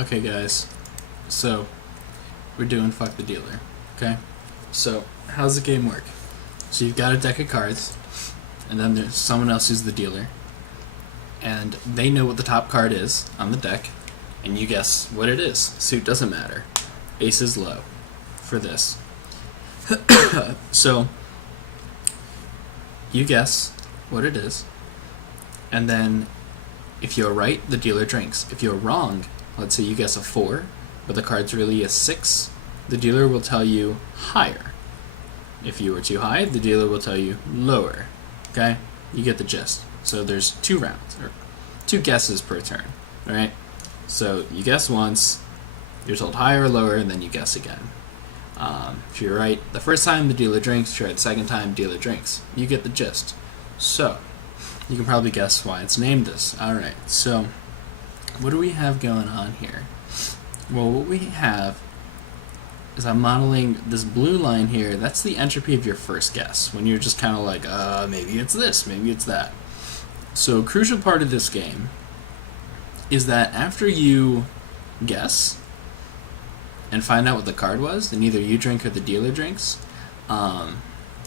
Okay, guys. So, we're doing Fuck the Dealer. Okay? So, how's the game work? So, you've got a deck of cards, and then there's someone else who's the dealer. And they know what the top card is on the deck, and you guess what it is. Suit doesn't matter. Ace is low for this. So, you guess what it is, and then if you're right, the dealer drinks. If you're wrong, let's say you guess a 4, but the card's really a 6, the dealer will tell you higher. If you were too high, the dealer will tell you lower. Okay? You get the gist. So there's 2 rounds, or 2 guesses per turn, right? So you guess once, you're told higher or lower, and then you guess again. If you're right the first time, the dealer drinks. If you're right the second time, dealer drinks. You get the gist. So, you can probably guess why it's named this. Alright, so what do we have going on here? Well, what we have is I'm modeling this blue line here. That's the entropy of your first guess, when you're just kind of like, maybe it's this, maybe it's that. So a crucial part of this game is that after you guess and find out what the card was, then either you drink or the dealer drinks. Oh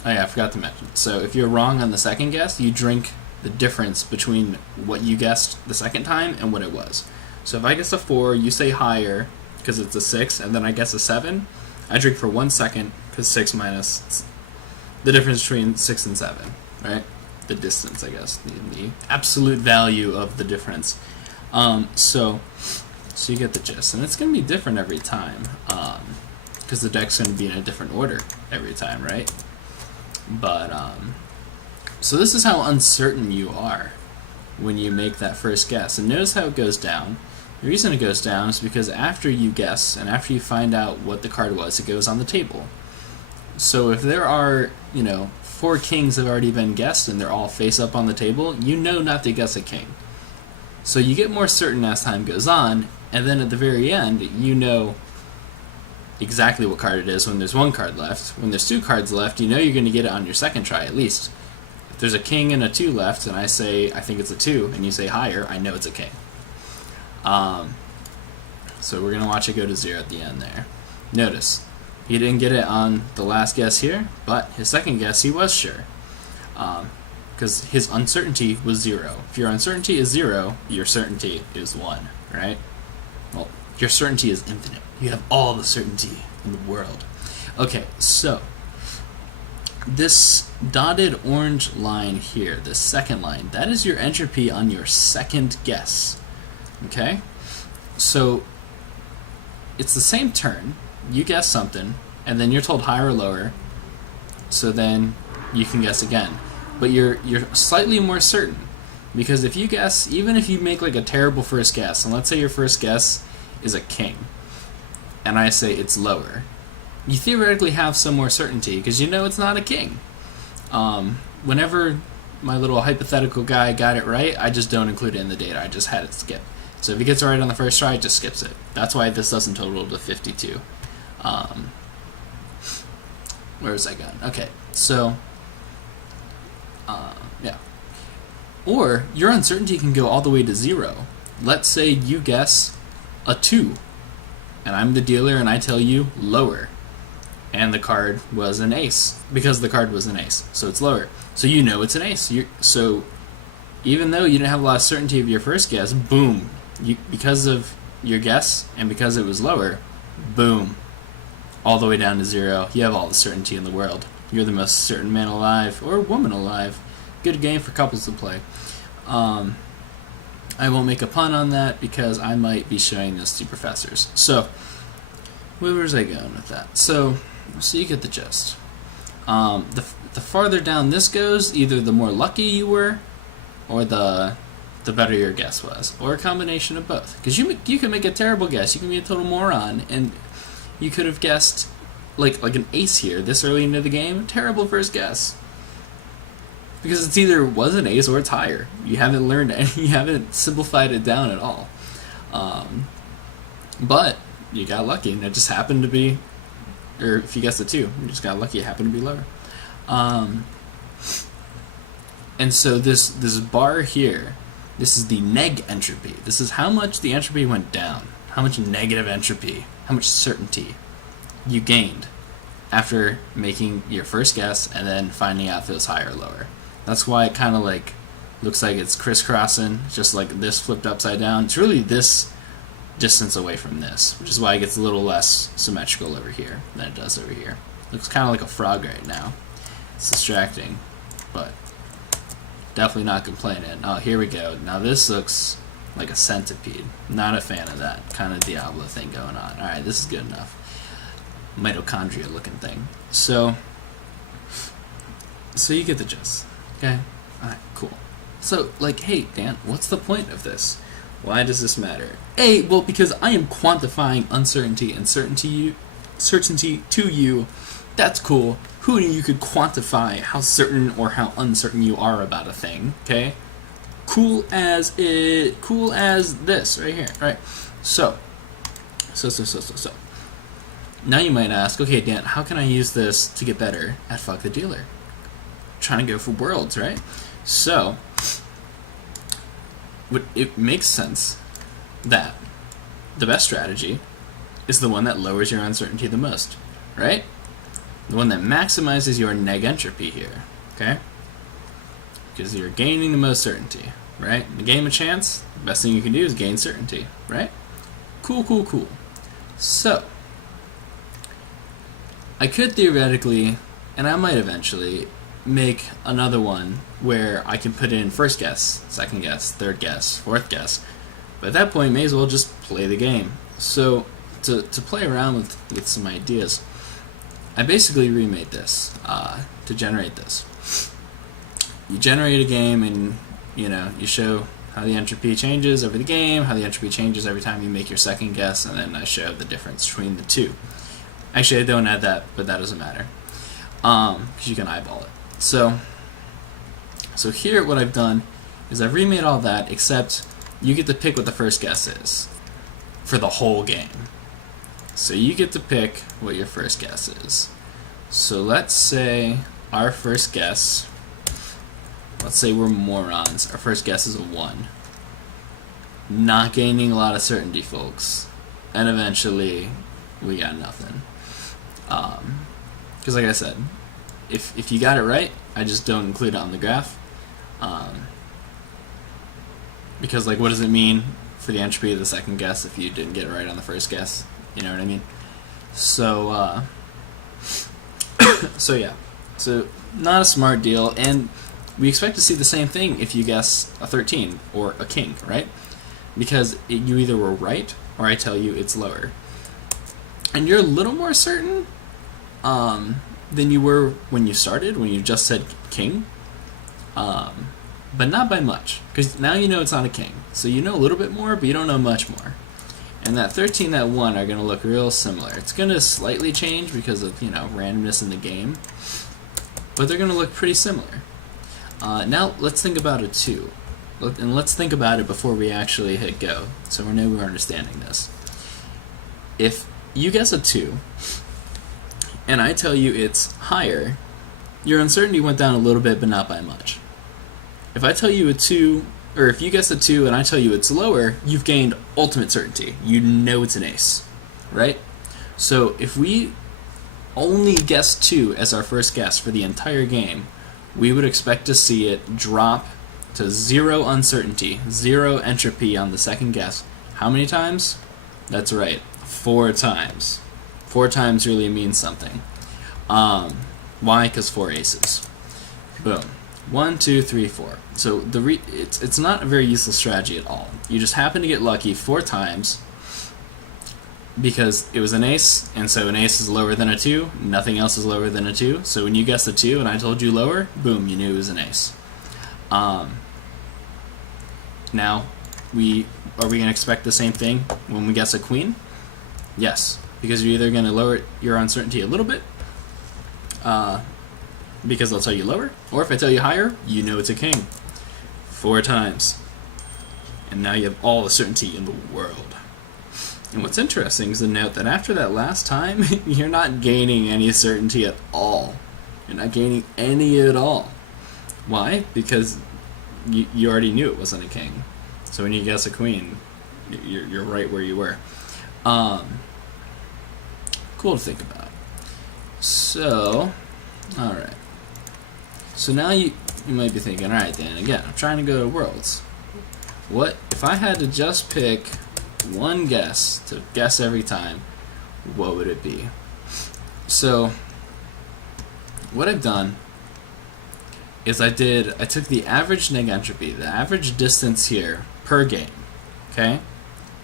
yeah, I forgot to mention. So if you're wrong on the second guess, you drink the difference between what you guessed the second time and what it was. So if I guess a 4, you say higher because it's a 6, and then I guess a 7, I drink for 1 second because 6 minus the difference between 6 and 7, right? The distance, I guess, the absolute value of the difference. So you get the gist, and it's going to be different every time because the deck's going to be in a different order every time, right? But so this is how uncertain you are when you make that first guess. And notice how it goes down. The reason it goes down is because after you guess and after you find out what the card was, it goes on the table. So if there are, 4 kings have already been guessed and they're all face up on the table, you know not to guess a king. So you get more certain as time goes on, and then at the very end, you know exactly what card it is when there's 1 card left. When there's 2 cards left, you know you're going to get it on your second try at least. If there's a king and a 2 left, and I say, I think it's a 2, and you say higher, I know it's a king. So we're going to watch it go to 0 at the end there. Notice, he didn't get it on the last guess here, but his second guess he was sure. Because his uncertainty was 0. If your uncertainty is 0, your certainty is 1, right? Well, your certainty is infinite. You have all the certainty in the world. Okay, so this dotted orange line here, the second line, that is your entropy on your second guess. Okay? So it's the same turn. You guess something, and then you're told higher or lower, so then you can guess again. But you're slightly more certain, because if you guess, even if you make like a terrible first guess, and let's say your first guess is a king, and I say it's lower, you theoretically have some more certainty, because you know it's not a king. Whenever my little hypothetical guy got it right, I just don't include it in the data, I just had it skip. So if he gets it right on the first try, it just skips it. That's why this doesn't total to 52. Where was I going? Okay, so yeah. Or your uncertainty can go all the way to 0. Let's say you guess a 2, and I'm the dealer and I tell you lower, and the card was an ace, because the card was an ace, so it's lower. So you know it's an ace. So even though you didn't have a lot of certainty of your first guess, boom, because of your guess and because it was lower, boom, all the way down to 0. You have all the certainty in the world. You're the most certain man alive, or woman alive. Good game for couples to play. I won't make a pun on that because I might be showing this to professors. So, where was I going with that? So you get the gist. The farther down this goes, either the more lucky you were, or the better your guess was, or a combination of both. Because you can make a terrible guess, you can be a total moron, and you could have guessed like an ace here this early into the game. Terrible first guess. Because it's either was an ace or it's higher. You haven't learned it. You haven't simplified it down at all. But you got lucky, and it just happened to be, or if you guessed a 2, you just got lucky. It happened to be lower. And so this bar here, this is the neg entropy. This is how much the entropy went down, how much negative entropy, how much certainty you gained after making your first guess and then finding out if it was higher or lower. That's why it kind of like looks like it's crisscrossing, just like this flipped upside down. It's really this distance away from this, which is why it gets a little less symmetrical over here than it does over here. Looks kind of like a frog right now. It's distracting, but definitely not complaining. Oh, here we go. Now this looks like a centipede. Not a fan of that kind of Diablo thing going on. Alright, this is good enough. Mitochondria looking thing. So you get the gist. Okay? Alright, cool. So, like, hey, Dan, what's the point of this? Why does this matter? Well, because I am quantifying uncertainty and certainty to you. That's cool. Who knew you could quantify how certain or how uncertain you are about a thing, okay? Cool as this right here, right? So. Now you might ask, okay, Dan, how can I use this to get better at Fuck the Dealer? Trying to go for worlds, right? So, it makes sense that the best strategy is the one that lowers your uncertainty the most, right? The one that maximizes your neg entropy here, okay? Because you're gaining the most certainty, right? In the game of chance, the best thing you can do is gain certainty, right? Cool. So, I could theoretically, and I might eventually, make another one where I can put in first guess, second guess, third guess, fourth guess. But at that point, may as well just play the game. So, to play around with some ideas, I basically remade this to generate this. You generate a game and, you show how the entropy changes over the game, how the entropy changes every time you make your second guess, and then I show the difference between the two. Actually, I don't add that, but that doesn't matter, because you can eyeball it. So here what I've done is I've remade all that, except you get to pick what the first guess is for the whole game. So you get to pick what your first guess is. So let's say our first guess, let's say we're morons, our first guess is a 1. Not gaining a lot of certainty, folks. And eventually, we got nothing. Because like I said, if you got it right, I just don't include it on the graph. Because, like, what does it mean for the entropy of the second guess if you didn't get it right on the first guess? You know what I mean? So, so yeah. So, not a smart deal, and we expect to see the same thing if you guess a 13 or a king, right? Because you either were right, or I tell you it's lower. And you're a little more certain than you were when you started, when you just said king. But not by much, because now you know it's not a king. So you know a little bit more, but you don't know much more. And that 13, that 1 are going to look real similar. It's going to slightly change because of, randomness in the game. But they're going to look pretty similar. Now, let's think about a 2. And let's think about it before we actually hit go, so we know we're understanding this. If you guess a 2, and I tell you it's higher, your uncertainty went down a little bit, but not by much. If I tell you a 2, or if you guess a 2 and I tell you it's lower, you've gained ultimate certainty. You know it's an ace, right? So if we only guess 2 as our first guess for the entire game, we would expect to see it drop to 0 uncertainty, 0 entropy on the second guess. How many times? That's right, 4 times. 4 times really means something. Why? Because 4 aces. Boom. 1, 2, 3, 4. So it's not a very useful strategy at all. You just happen to get lucky 4 times because it was an ace, and so an ace is lower than a 2. Nothing else is lower than a 2. So when you guessed a 2 and I told you lower, boom, you knew it was an ace. Now, are we going to expect the same thing when we guess a queen? Yes, because you're either going to lower your uncertainty a little bit, because I'll tell you lower, or if I tell you higher, you know it's a king. 4 times. And now you have all the certainty in the world. And what's interesting is to note that after that last time, you're not gaining any certainty at all. You're not gaining any at all. Why? Because you already knew it wasn't a king. So when you guess a queen, you're right where you were. Cool to think about. So, alright. So now you might be thinking, alright Dan, again, I'm trying to go to Worlds. What if I had to just pick one guess to guess every time, what would it be? So, what I've done is I took the average neg entropy, the average distance here per game, okay,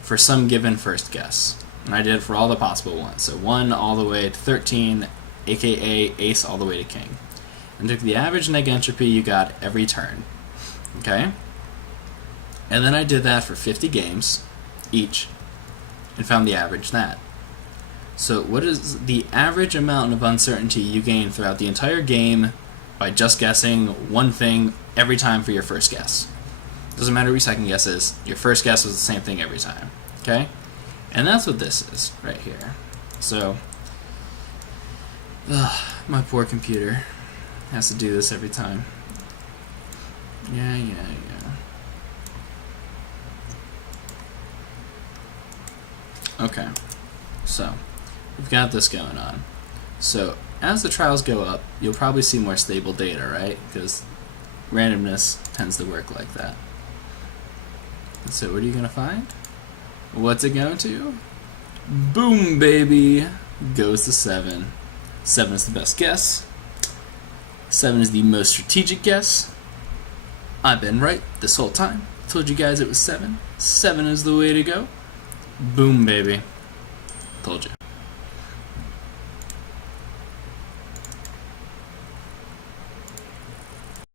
for some given first guess. And I did it for all the possible ones. So 1 all the way to 13, aka ace all the way to king. And took the average neg entropy you got every turn, okay? And then I did that for 50 games each and found the average that. So what is the average amount of uncertainty you gain throughout the entire game by just guessing one thing every time for your first guess? Doesn't matter what your second guess is, your first guess was the same thing every time, okay? And that's what this is right here. So, my poor computer has to do this every time. Yeah. Okay, so we've got this going on. So as the trials go up, you'll probably see more stable data, right? Because randomness tends to work like that. And so what are you going to find? What's it going to? Boom, baby! Goes to 7. 7 is the best guess. 7 is the most strategic guess. I've been right this whole time. Told you guys it was 7. 7 is the way to go. Boom, baby. Told you.